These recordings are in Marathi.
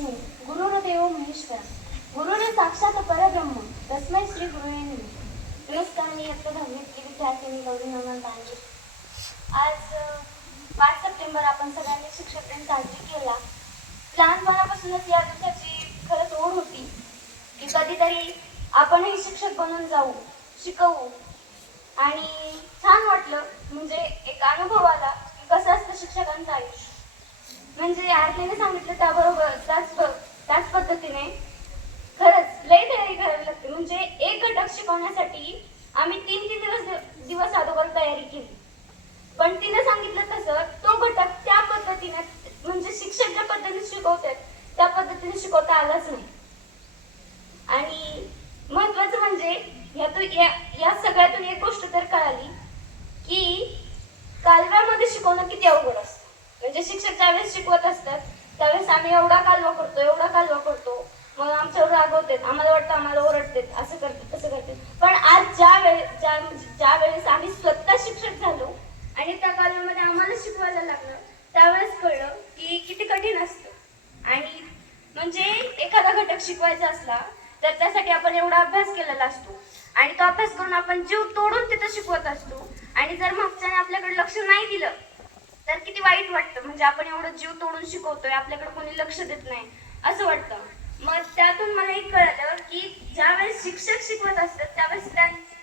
तस्मै गुरुर्देवो महेश्वरा गुरुर् साक्षात परब्रह्म तस्मै श्री गुरुवे नमः। नमस्कार, मी इयत्ता 10वीतली विद्यार्थिनी गौरी नमन तांजे। आज 5 सप्टेंबर आपण सगळ्यांनी शिक्षक दिन साजरी केला। लहानपणापासूनच या दिवसाची खरंच ओढ होती की कधीतरी आपणही शिक्षक बनून जाऊ, शिकवू, आणि छान वाटलं। म्हणजे एक अनुभव आला की कसं असतं शिक्षकांचं आयुष्य। म्हणजे आरतीने सांगितलं त्याबरोबर त्याच पद्धतीने खरंच लय तयारी करावी लागते। म्हणजे एक घटक शिकवण्यासाठी आम्ही 3 दिवस अगोदर तयारी केली, पण तिने सांगितलं तसं तो घटक त्या पद्धतीने म्हणजे शिक्षक ज्या पद्धतीने शिकवतात त्या पद्धतीने शिकवता आलाच नाही। आणि महत्वाचं म्हणजे या सगळ्यातून एक गोष्ट तर कळाली की कालव्यामध्ये शिकवणं किती अवघड असतं। म्हणजे शिक्षक ज्यावेळेस शिकवत असतात त्यावेळेस आम्ही एवढा कालवा करतो, मग आमच्यावर रागवतात, आम्हाला वाटतं आम्हाला ओरडतात, असं करतात तसं करतात। पण आज ज्या वेळेस आम्ही स्वतः शिक्षक झालो आणि त्या कालव्यामध्ये आम्हाला शिकवायला लागलं त्यावेळेस कळलं की किती कठीण असतं। आणि म्हणजे एखादा घटक शिकवायचा असला तर त्यासाठी आपण एवढा अभ्यास केलेला असतो आणि तो अभ्यास करून आपण जीव तोडून तिथं शिकवत असतो। आणि जर मागच्याने आपल्याकडे लक्ष नाही दिलं तर किती वाईट वाटतं। म्हणजे आपण एवढं जीव तोडून शिकवतोय, आपल्याकडे कोणी लक्ष देत नाही असं वाटतं। मग त्यातून मला एक कळलं की ज्यावेळेस शिक्षक शिकवत असतात त्यावेळेस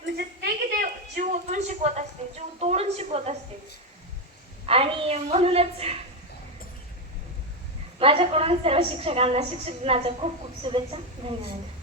म्हणजे ते किती जीव ओतून शिकवत असते, जीव तोडून शिकवत असते। आणि म्हणूनच माझ्याकडून सर्व शिक्षकांना शिक्षक दिनाच्या खूप खूप शुभेच्छा। धन्यवाद।